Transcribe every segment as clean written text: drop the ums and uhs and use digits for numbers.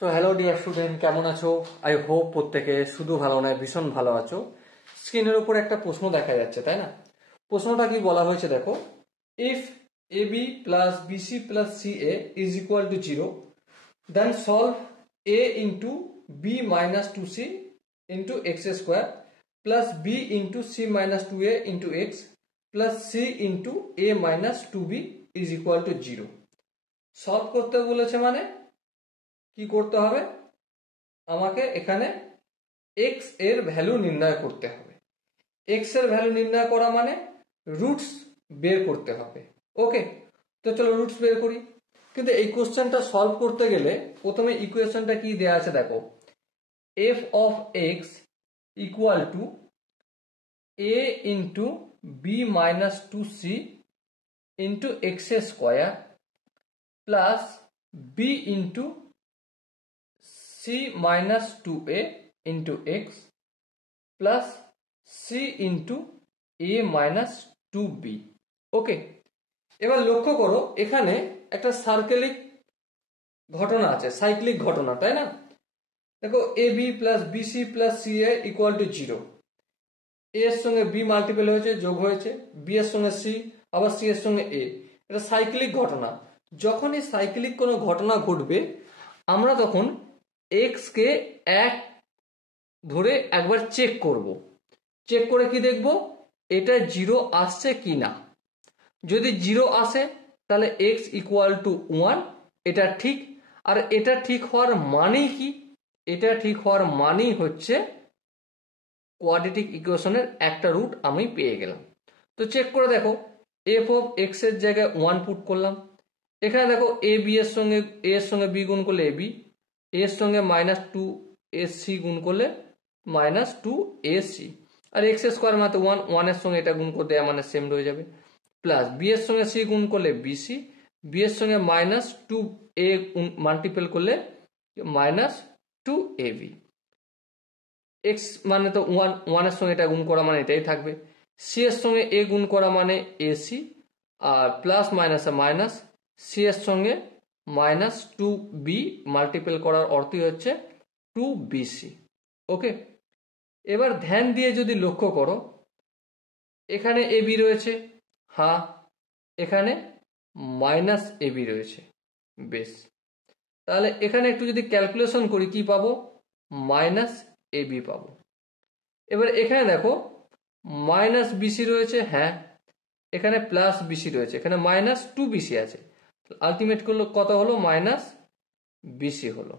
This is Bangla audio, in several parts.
সো হ্যালো ডিয়ার স্টুডেন্ট, কেমন আছো? আই হোপ প্রত্যেকে শুধু ভালো নয়, ভীষণ ভালো আছো। স্ক্রিনের উপর একটা প্রশ্ন দেখা যাচ্ছে, তাই না? প্রশ্নটা কি বলা হয়েছে দেখো, if a B plus BC plus C a is equal to 0, then solve a into B minus two c into x square plus b into c minus two a into x plus c into A minus two b is equal to 0। Solve করতে বলেছে মানে কি করতে হবে? আমাকে এখানে এক্স এর ভ্যালু নির্ণয় করতে হবে। এক্স এর ভ্যালু নির্ণয় করা মানে রুটস বের করতে হবে। ওকে, তো চলো রুটস বের করি। কিন্তু এই কোশ্চেনটা সলভ করতে গেলে প্রথমে ইকুয়েশনটা কি দেয়া আছে দেখো, f of x equal to a into B minus two c into x square plus b into c minus 2a into x plus c into a minus 2b। ওকে, এবার লক্ষ্য করো এখানে একটা সার্কেলিক ঘটনা আছে, সাইক্লিক ঘটনা, তাই না? দেখো A B plus BC plus C A equal to 0, A এর সঙ্গে বি মাল্টিপল হয়েছে, যোগ হয়েছে, বি এর সঙ্গে সি, আবার সি এর সঙ্গে এ। এটা সাইক্লিক ঘটনা। যখন এই সাইক্লিক কোনো ঘটনা ঘটবে আমরা তখন এক্স কে এক ধরে একবার চেক করব। চেক করে কি দেখব, এটা 0 আসছে কি না। যদি 0 আসে তাহলে এক্স ইকুয়াল টু 1, এটা ঠিক। আর এটা ঠিক হওয়ার মানেই কি? এটা ঠিক হওয়ার মানেই হচ্ছে কোয়াড্রেটিক ইকুয়েশনের একটা রুট আমি পেয়ে গেলাম। তো চেক করে দেখো, এফ অফ এক্স এর জায়গায় 1 পুট করলাম। এখানে দেখো এ বি এর সঙ্গে এ এর সঙ্গে বি গুণ করলে এ বি, এর সঙ্গে মাইনাস টু এ সি গুণ করলে মাইনাস টু এ সি, আর এক্স স্কোয়ার মানে 1, 1 এর সঙ্গে এটা গুণ করে দেওয়া মানে সেম রয়ে যাবে, প্লাস বি এর সঙ্গে সি গুণ করলে বিসি, বি এর সঙ্গে মাইনাস টু এ মাল্টিপল করলে minus two A B. X মানে তো 1, 1 এর সঙ্গে এটা গুণ করা মানে এটাই থাকবে, সি এর সঙ্গে এ গুণ করা মানে এসি, আর প্লাস মাইনাসে মাইনাস, সি এর সঙ্গে মাইনাস টু বি মাল্টিপল করার অর্থই হচ্ছে টু বিসি। ওকে, এবার ধ্যান দিয়ে যদি লক্ষ্য করো এখানে এ বি রয়েছে, হ্যাঁ এখানে মাইনাস এ বি রয়েছে, বেশ। তাহলে এখানে একটু যদি ক্যালকুলেশন করি কি পাবো, মাইনাস এ বি পাবো। এবার এখানে দেখো মাইনাস বিসি রয়েছে, হ্যাঁ এখানে প্লাস বিসি রয়েছে, এখানে মাইনাস টু বিসি আছে, আলটিমেট করলো কত হলো, মাইনাস বিসি হলো।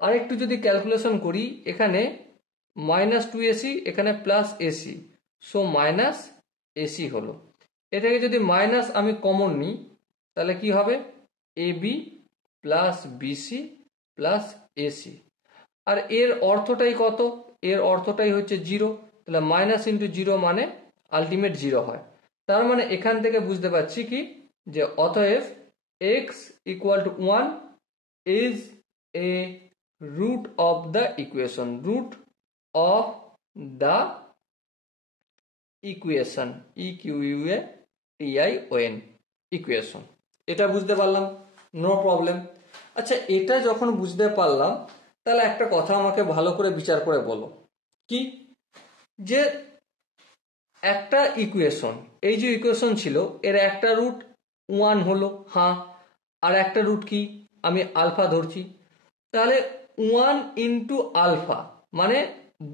আর একটু যদি ক্যালকুলেশন করি এখানে মাইনাস টু এসি, এখানে plus AC, so minus AC হলো। এটাকে যদি মাইনাস আমি কমন নিই তাহলে কি হবে, A B plus BC plus AC. আর এর অর্থটাই কত, এর অর্থটাই হচ্ছে 0, তাহলে মাইনাস ইন্টু 0 মানে আলটিমেট 0 হয়। তার মানে এখান থেকে বুঝতে পারছি কি, যে অতএব x equal two 1 is a root of the equation, root of the equation, equation equation। এটা বুঝতে পারলাম, নো প্রবলেম। আচ্ছা, এটা যখন বুঝতে পারলাম তাহলে একটা কথা আমাকে ভালো করে বিচার করে বলো, কি যে একটা ইকুয়েশন, এই যে ইকুয়েশন ছিল এর একটা রুট 1 হলো, হ্যাঁ, আর একটা রুট কি আমি আলফা ধরছি, তাহলে 1 ইন্টু আলফা মানে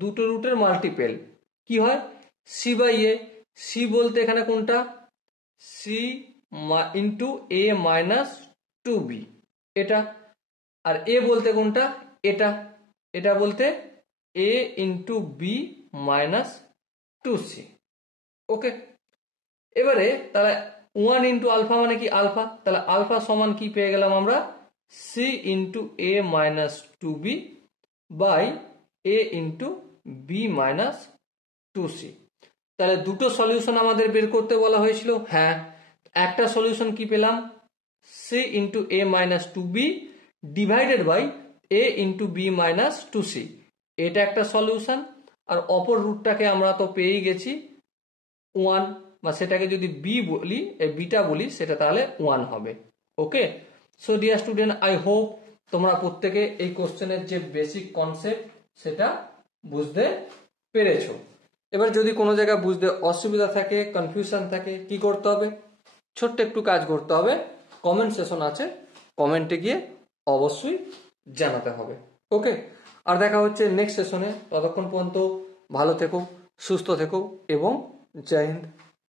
দুটো রুটের মাল্টিপেল কি হয়, সি বাই এ। সি বলতে এখানে কোনটা, সি ইন্টু এ মাইনাস টু বি, এটা। আর এ বলতে কোনটা, এটা, এটা বলতে A into B minus two C. Okay, এবারে তাহলে 1 ইন্টু আলফা মানে কি আলফা, তাহলে আলফা সমান কি পেয়ে গেলাম আমরা, c into A minus two b by a into B minus two c. তাহলে দুটো সলিউশন আমাদের বের করতে বলা হয়েছিল, হ্যাঁ। একটা সলিউশন কি পেলাম, c into A minus two b divided by a into B minus two c, এটা একটা সলিউশন। আর অপর রুটটাকে আমরা তো পেয়েই গেছি 1, বা সেটাকে যদি বি বলি, বিটা বলি, সেটা তাহলে 1 হবে। Okay, so dear student, I hope তোমরা প্রত্যেকে এই কোশ্চেনের যে বেসিক কনসেপ্ট সেটা বুঝতে পেরেছো। এবার যদি কোনো জায়গায় বুঝতে অসুবিধা থাকে, কনফিউশন থাকে, কি করতে হবে? ছোট্ট একটু কাজ করতে হবে, কমেন্ট সেশন আছে, কমেন্টে গিয়ে অবশ্যই জানাতে হবে। ওকে, আর দেখা হচ্ছে নেক্সট সেশনে। ততক্ষণ পর্যন্ত ভালো থেকো, সুস্থ থেকো এবং জয় হিন্দ।